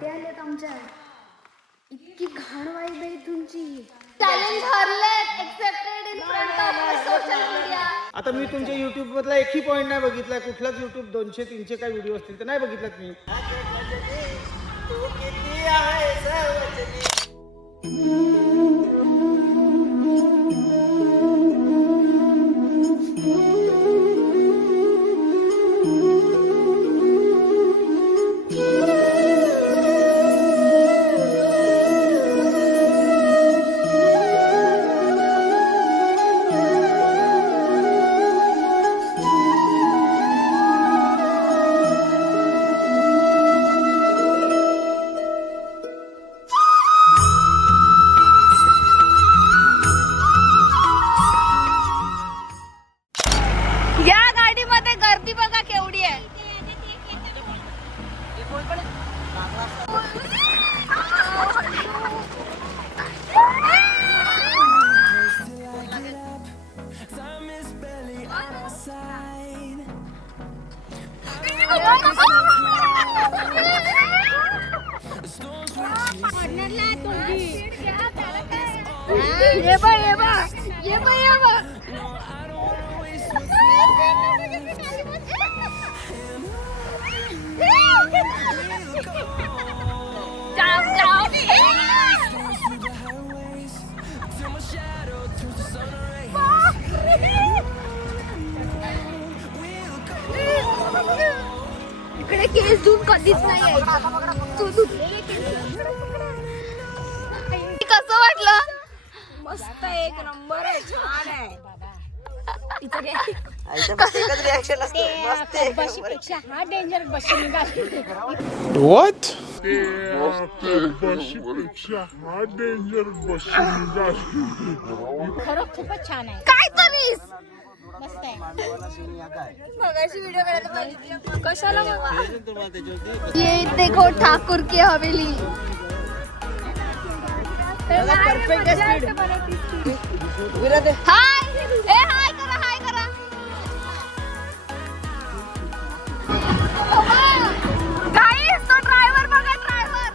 उलटे आलेत आमच्या. इतकी घाण वाईब आहे तुमची. चॅलेंज हरले, accepted in front of social media. आता मी तुमच्या युट्यूब मधला एकही पॉईंट नाही बघितला. कुठलाच युट्यूब 200-300 काय व्हिडिओ असतील तर नाही बघितलात मी. या गाडीमध्ये गर्दी बघा केवढी आहे. ये बा ये बा ये बा ये बा. इकडे केस धुवून कधीच नाही यायचं. कसं वाटलं? मस्त, एक नंबर आहे, छान आहे. बशीपेक्षा हा डेंजर बशी निघाली. What? खरं खूपच छान आहे. काय तरीस मस्त आहे. मगाशी व्हिडिओ करायला पाहिजे. कशाला ये देखो ठाकुर की हवेली. हाय ए हाय करा हाय करा. गाईस तो ड्रायव्हर बघा ड्रायव्हर.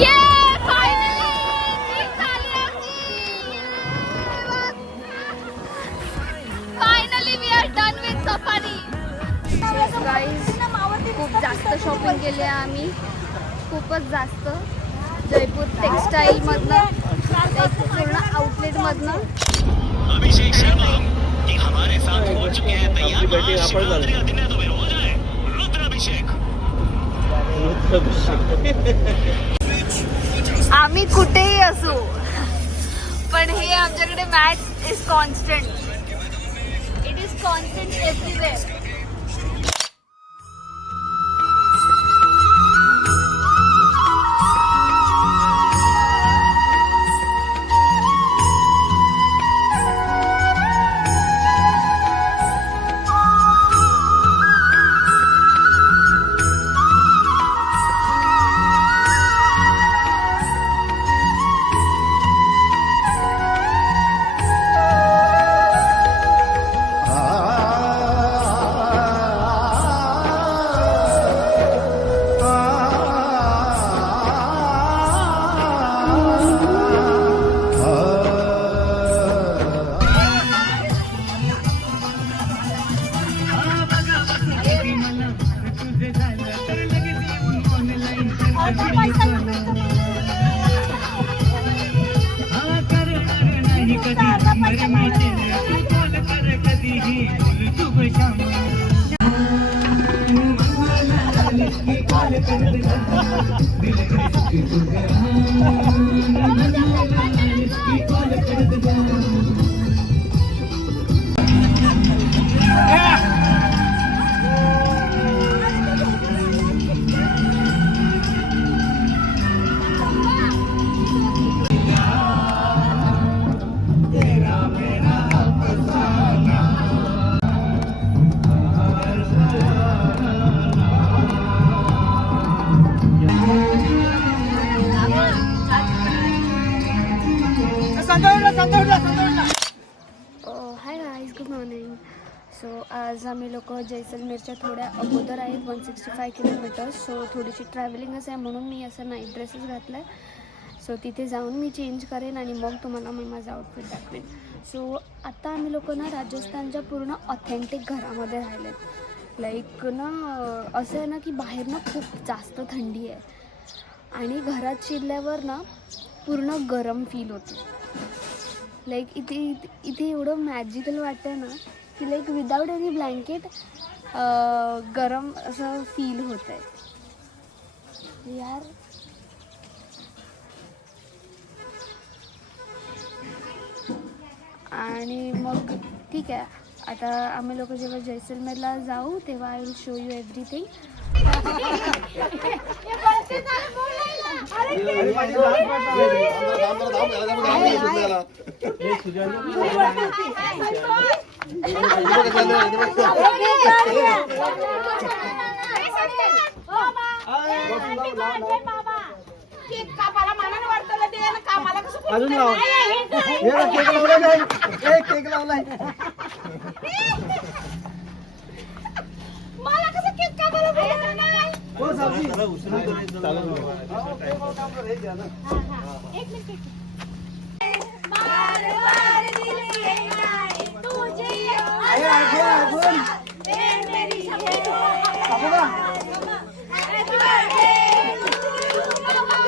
ये फायनली जीप झाली आमची. Finally we are done with safari. Guys खूप जास्त शॉपिंग केली आहे आम्ही. खूपच जास्त. जयपूर टेक्सटाईल मधनं पूर्ण आउटलेट मधनं. अभिषेक शर्मा कि हमारे साथ हो चुके हैं तैयार महाशिवरात्रि अधिनायक में हो जाए रुद्राभिषेक. आम्ही कुठेही असू पण हे आमच्याकडे match is constant. It is constant everywhere. So आज आम्ही लोक जैसलमेरच्या थोड्या अगोदर आहेत 165 किलोमीटर्स. सो थोडीशी ट्रॅव्हलिंगच आहे म्हणून मी असं नाईट ड्रेसेस घातला आहे. सो तिथे जाऊन मी चेंज करेन आणि मग तुम्हाला मी माझा आउटफिट दाखवेन. सो आत्ता आम्ही लोक ना राजस्थानच्या पूर्ण ऑथेंटिक घरामध्ये राहिलेत. लाईक ना असं आहे ना की बाहेर ना खूप जास्त थंडी आहे आणि घरात शिरल्यावर ना पूर्ण गरम फील होते. लाईक इथे एवढं मॅजिकल वाटतं ना की लाईक विदाऊट एनी ब्लँकेट गरम असं फील होतं आहे यार. आणि मग ठीक आहे, आता आम्ही लोक जेव्हा जैसलमेरला जाऊ तेव्हा I will show you everything. अजून लाव. केक लावलाय नाही, केक लावलाय. हो सावजी.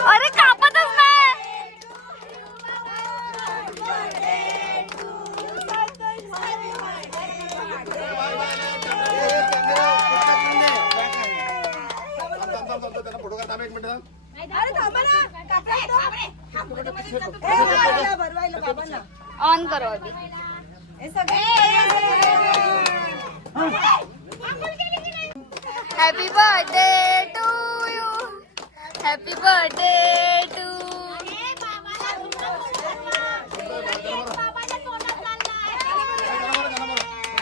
अरे कापतच नाही. ऑन करो अभी. Happy birthday to you. Happy birthday to.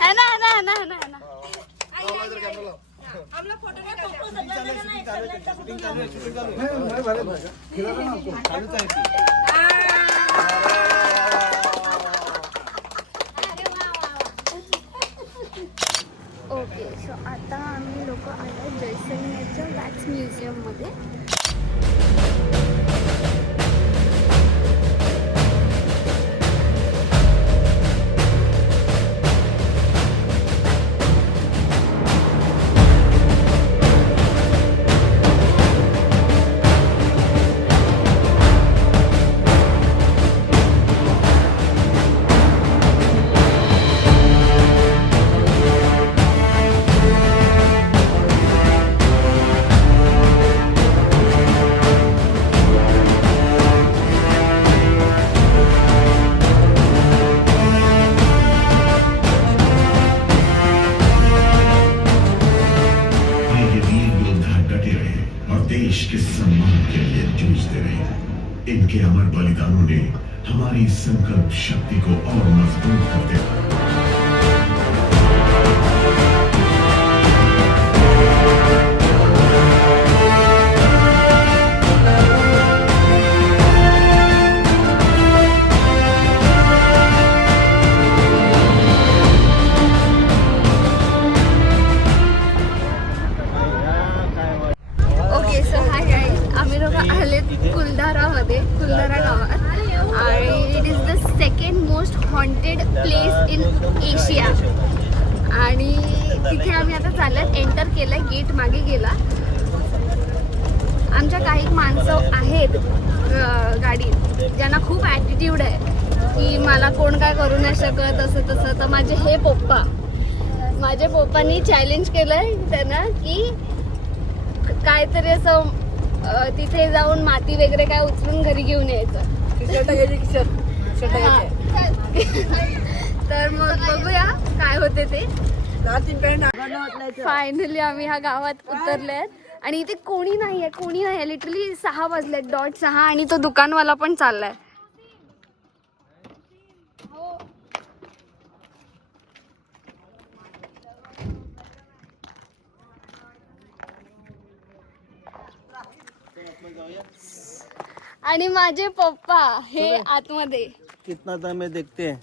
है ना है ना है ना है ना है ना. ओके, सो आता आम्ही लोक आलो जैसलमेरच्या वॅक्स म्युझियममध्ये. इनके अमर बलिदानों ने हमारी संकल्प शक्ति को और मजबूत कर दिया. ओके, सो हाय गाईज, आम्ही लोक आलेत कुलधारा गावात आणि it is the second most haunted place in Asia. आणि तिथे आम्ही आता चालत एंटर केलंय. गेट मागे गेला. आमच्या काही माणसं आहेत गाडीत ज्यांना खूप ॲटिट्यूड आहे की मला कोण काय करू नाही शकत असं तसं. तर माझ्या पप्पांनी चॅलेंज केलंय त्यांना की काहीतरी असं तिथे जाऊन माती वगैरे काय उचलून घरी घेऊन यायचं. तर मग बघूया काय होते ते. फायनली आम्ही ह्या गावात उतरले आणि इथे कोणी नाहीये. लिटरली 6 वाजलेत, डॉट 6 आणि तो दुकानवाला पण चाललाय. आणि माझे पप्पा हे आतमध्ये. कितना टाइम है देखते हैं.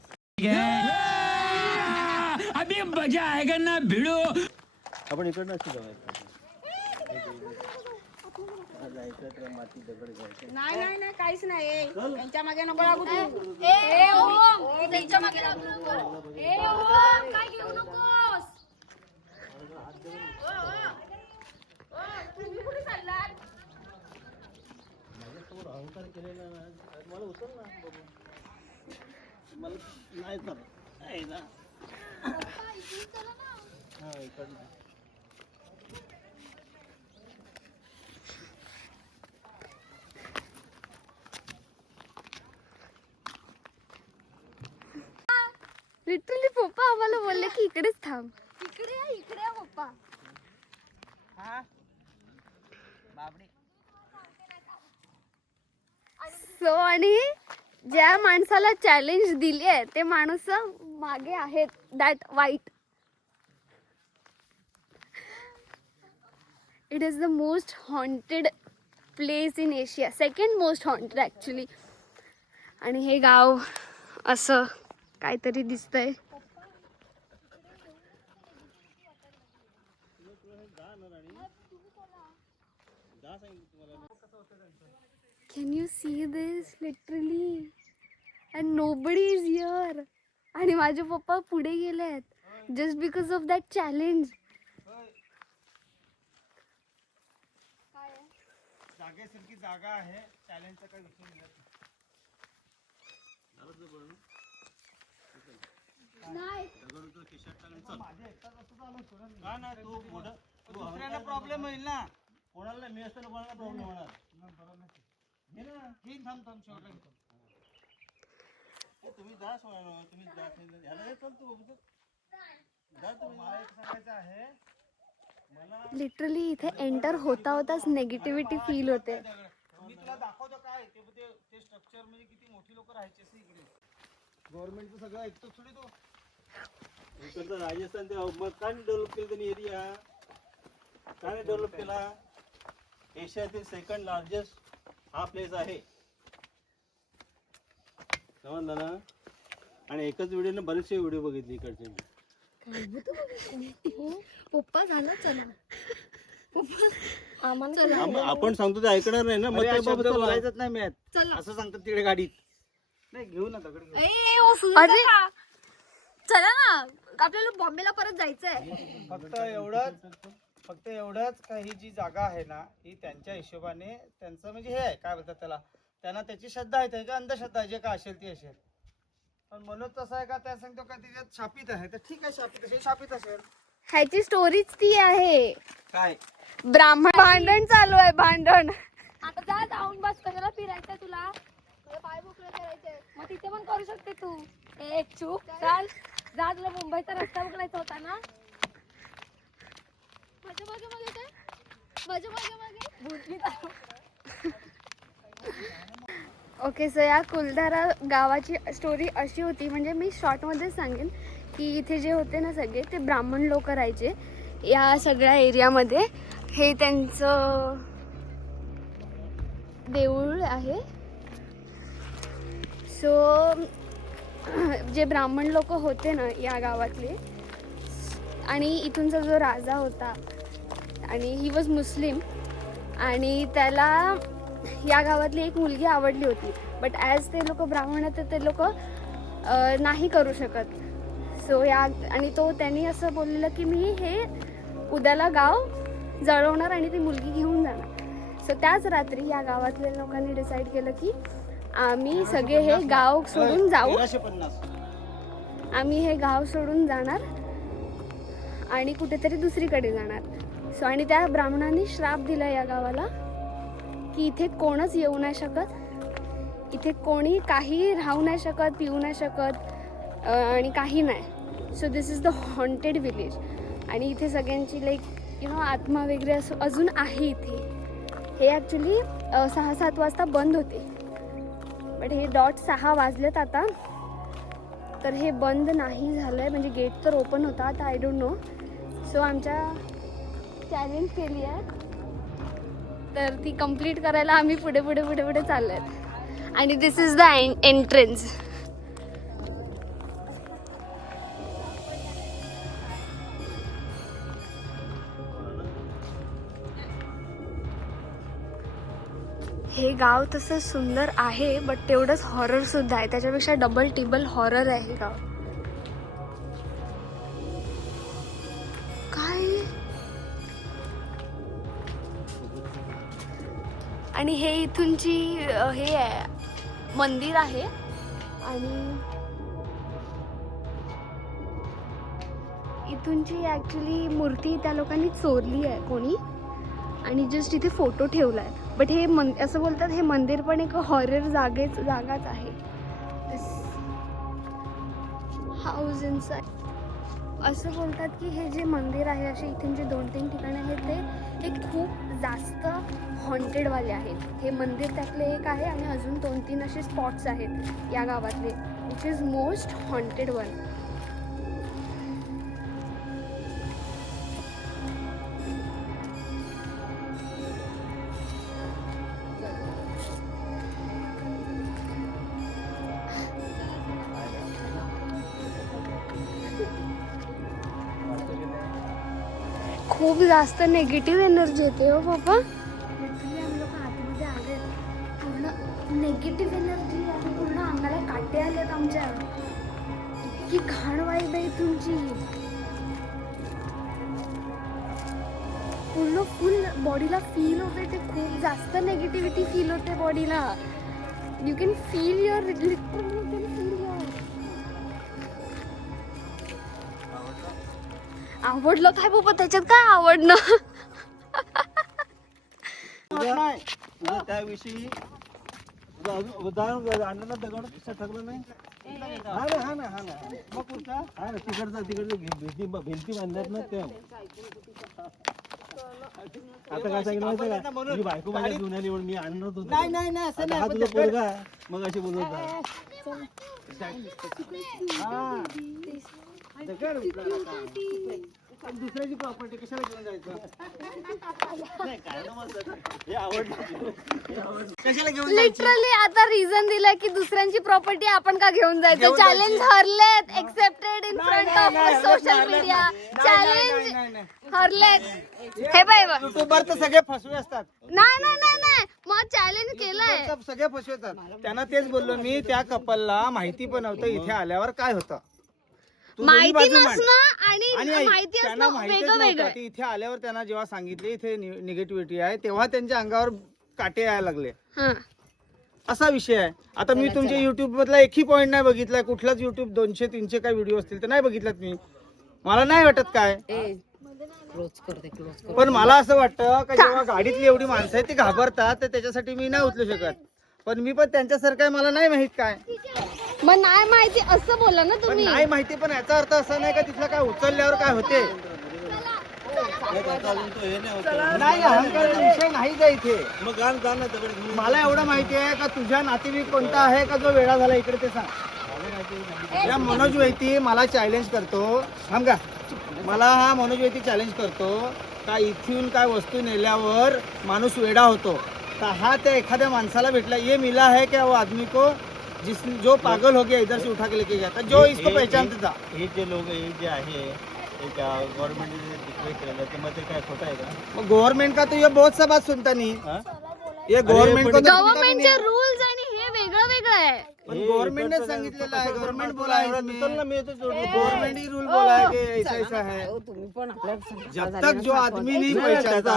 अभी मजा आएगा ना भिड़ो. आपण इकडनं असं जाऊया. नाही नाही नाही काहीच नाही यांच्या मागे नको लागू तू. त्यांच्या मागे लागू नको. काय घेऊ नकोस. तुम्ही कुठे चाललात? अहंकार केलेला ना मला उचल ना बाबू. मला नाही चालत आहे ना. हा इकडनं. लिटरली पप्पा आम्हाला बोलले की इकडेच थांब. इकडे या पप्पा. सो आणि ज्या माणसाला चॅलेंज दिली आहे ते माणूस मागे आहेत. दॅट वाईट. It is the most haunted place in Asia. Second most haunted actually. आणि हे गाव असं काहीतरी दिसतंय. Can you see this? Literally. And nobody is here. आणि माझे पप्पा पुढे गेलेत. Just because of that challenge. जागेसारखी जागा आहे. चॅलेंजचा काही विषय नाही. दुसऱ्याला प्रॉब्लेम होईल ना. कोणाला मी असताना कोणाला प्रॉब्लेम होणार. तुम्ही जा सोडा. तुम्ही जा चालतो. मला एक सांगायचं आहे. लिटरली इथे एंटर होताच नेगेटिव्हिटी फील होते. मी तुला दाखवतो काय ते स्ट्रक्चर म्हणजे किती मोठी लोक राहायची असते इकडे. गव्हर्नमेंटचं सगळं ऐकतो थोडी तो. इकडचं राजस्थान ते मग काय डेव्हलप केलं त्यांनी एरिया. काय डेव्हलप केला. एशियातील सेकंड लार्जेस्ट हा प्लेस आहे. समजलं ना. आणि एकच व्हिडिओने बरेचसे व्हिडिओ बघितले इकडचे. पप्पा झाला चला. आपण सांगतो ते ऐकणार नाही ना. मग ते बोलायचंच नाही. मी असं सांगतात तिकडे गाडीत. नाही घेऊ ना दगड घेऊ. अरे चला ना. आपल्याला बॉम्बेला परत जायचंय. फक्त एवढंच का ही जी जागा आहे ना ही त्यांच्या हिशोबाने त्यांचं म्हणजे हे आहे काय बोलतात त्याला. त्यांना त्याची श्रद्धा आहे. त्याची अंधश्रद्धा आहे. जे काय असेल ती असेल. पण मनोज तसा आहे का त्या सांगतो का तिच्यात शापित आहे. तर ठीक आहे शापित असेल. शापित असेल. ह्याची स्टोरीच ती आहे. काय ब्राह्मण भांडण चालू आहे. भांडण. आता जा जाऊन बस. कशाला फिरायचंय तुला. पाय मोकळे करायचे. मग तिथे पण करू शकते तू. एक चूक चाल. जा तुला मुंबईचा रस्ता बघायचा होता ना. माझ्या मागे मागे काय. माझ्या मागे मागे भूतली. ओके सो या कुलधारा गावाची स्टोरी अशी होती. म्हणजे मी शॉर्टमध्ये सांगेन की इथे जे होते ना सगळे ते ब्राह्मण लोक राहायचे या सगळ्या एरियामध्ये. हे त्यांचं देऊळ आहे. सो जे ब्राह्मण लोक होते ना या गावातले आणि इथूनचा जो राजा होता आणि ही वॉज मुस्लिम आणि त्याला या गावातली एक मुलगी आवडली होती. बट ॲज ते लोक ब्राह्मण आहेत ते लोक नाही करू शकत. सो या आणि त्यांनी असं बोललेलं की मी हे उद्याला गाव जळवणार आणि ती मुलगी घेऊन जाणार. सो त्याच रात्री या गावातल्या लोकांनी डिसाईड केलं की आम्ही सगळे हे गाव सोडून जाऊ. आम्ही हे गाव सोडून जाणार आणि कुठेतरी दुसरीकडे जाणार. सो आणि त्या ब्राह्मणांनी श्राप दिला या गावाला की इथे कोणच येऊ नाही शकत. इथे कोणी काही राहू नाही शकत. पिऊ नाही शकत आणि काही नाही. So this is the haunted village. आणि इथे सगळ्यांची लाईक आत्मा वगैरे अजून आहे इथे. हे ॲक्च्युली 6-7 वाजता बंद होते. बट हे डॉट 6 वाजलेत आता. तर हे बंद नाही झालं आहे. म्हणजे गेट तर ओपन होता. आता आय डोंट नो. सो आमच्या चॅलेंज केली आहे तर ती कंप्लीट करायला आम्ही पुढे पुढे पुढे पुढे चाललो आहेत. आणि दिस इज द एंट्रन्स. हे गाव तसं सुंदर आहे बट तेवढंच हॉरर सुद्धा आहे. त्याच्यापेक्षा डबल टिबल हॉरर आहे हे गाव. काय आणि हे इथूनची हे आहे मंदिर आहे आणि इथूनची ॲक्च्युली मूर्ती त्या लोकांनी चोरली आहे कोणी आणि जस्ट इथे फोटो ठेवला आहे. बट हे असं बोलतात हे मंदिर पण एक हॉरर जागाच आहे. हाऊस इनसाइड असं बोलतात की हे जे मंदिर आहे असे इथे जे 2-3 ठिकाणे आहेत ते एक खूप जास्त हॉन्टेडवाले आहेत. हे मंदिर त्यातले एक आहे आणि अजून 2-3 असे स्पॉट्स आहेत या गावातले which is most haunted one. खूप जास्त नेगेटिव्ह एनर्जी येते हो बाबा. लिटरली आम्ही लोक आतमध्ये आले पूर्ण नेगेटिव्ह एनर्जी आणि पूर्ण अंगाला काटे आलेत आमच्या. इतकी घाण वाईब आहे तुमची. पूर्ण फुल बॉडीला फील होते ते खूप जास्त नेगेटिव्हिटी फील होते बॉडीला. यू कॅन फील युअर आवडलं काय बाबा त्याच्यात काय आवडणं. तुझं त्याविषयी आणलं ना दगड ठरलं नाही. हा ना मग पुढचा हा ना तिकडचं भिंती बांधल्यात ना ते. आता काय सांगितलं माहिती का तुझी बायको माझ्या घेऊन आली म्हणून मी आणत होतो. नाही हा तुझा पोरगा मग अशी बोलत होता. दुसऱ्याची प्रॉपर्टी कशाला घेऊन जायचं. कशाला घेऊन लिटरली आता रिझन दिलाय की दुसऱ्यांची प्रॉपर्टी आपण का घेऊन जायचं. चॅलेंज हरलेत. Accepted in front of social media. Challenge हरलेत. हे बाय युट्यूबर तर सगळे फसवे असतात. नाही मग चॅलेंज केलंय. सगळे फसवतात. त्यांना तेच बोललो मी त्या कपलला माहिती पण नव्हतं इथे आल्यावर काय होतं. माहिती नसणं आणि माहिती त्यांना असणं माहितीच वेगळं नव्हतं. वेगळं. ते इथे आल्यावर त्यांना जेव्हा सांगितले इथे निगेटिव्हिटी आहे तेव्हा त्यांच्या अंगावर काटे यायला लागले. असा विषय आहे. आता मी तुमच्या युट्यूब मधला एकही पॉईंट नाही बघितलाय. कुठलाच युट्यूब 200-300 काय व्हिडिओ असतील तर नाही बघितलात मी. मला नाही वाटत काय. पण मला असं वाटतं का जेव्हा गाडीतली एवढी माणसं आहेत ती घाबरतात तर त्याच्यासाठी मी नाही उचलू शकत. पण मी पण त्यांच्यासारखं आहे. मला नाही माहित काय. मग नाही माहिती असं बोला ना पण तुम्ही. नाही माहिती पण याचा अर्थ असा नाही का तिथलं काय उचलल्यावर काय होते. नाही अहंकार विषय नाही का इथे. मला एवढं माहिती आहे का तुझ्या नातेवाईक कोणता आहे का जो वेळा झाला इकडे ते सांग. या मनोज वैती मला चॅलेंज करतो. थांब का मला हा मनोज वैती चॅलेंज करतो का इथून काय वस्तू नेल्यावर माणूस वेडा होतो. तर हा त्या एखाद्या माणसाला भेटला. ये मिला है क्या वो आदमी को जो पागल हो गया इधर से उठा के लेके गया था जो इसको पहचानता था. हे जे लोक हे जे आहे गव्हर्नमेंटने डिक्लेअर केलेलं ते मध्ये काय खोटं आहे का. गव्हर्नमेंट का तो ये बहुत सा बात सुनता नहीं. ये गव्हर्नमेंट गव्हर्नमेंटचे रूल्स आणि हे वेगळं आहे. गव्हर्नमेंट ने सांगितलेलं आहे. गव्हर्नमेंट बोला है गव्हर्नमेंट ही रूल बोला है कि ऐसा ऐसा है. जब तक जो आदमी नहीं पहचानता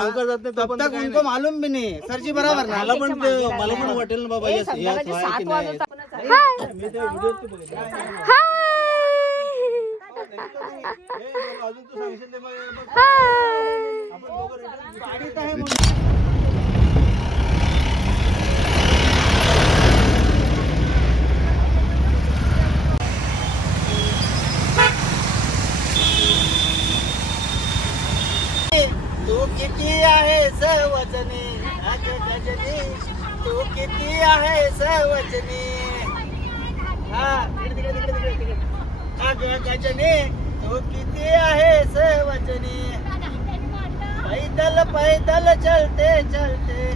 तब तक उनको मालूम भी नहीं. सरजी बराबर ना. मला पण वाटेल ना बाबा अजून तू सांगितलं गाडीत आहे म्हणून. तू किती आहे सवचने अग गजनी तू किती आहे सवचने. अग गजनी तू किती आहे सवचने. पैदल पैदल चलते चलते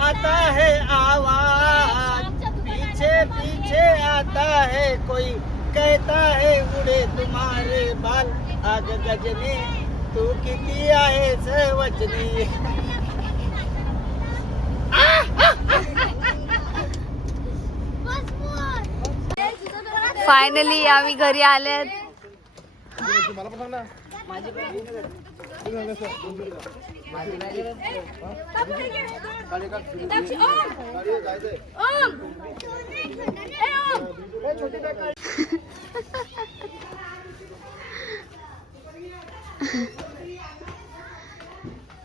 आता है आवाज पीछे पीछे आता है कोई कहता है उड़े तुम्हारे बाल. अग गजनी तू किती आहे सवचनी. फायनली आम्ही घरी आलेत.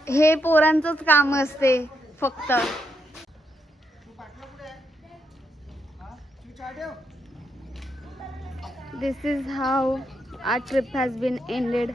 हे पोरांचंच काम असते फक्त. This is how our trip has been ended.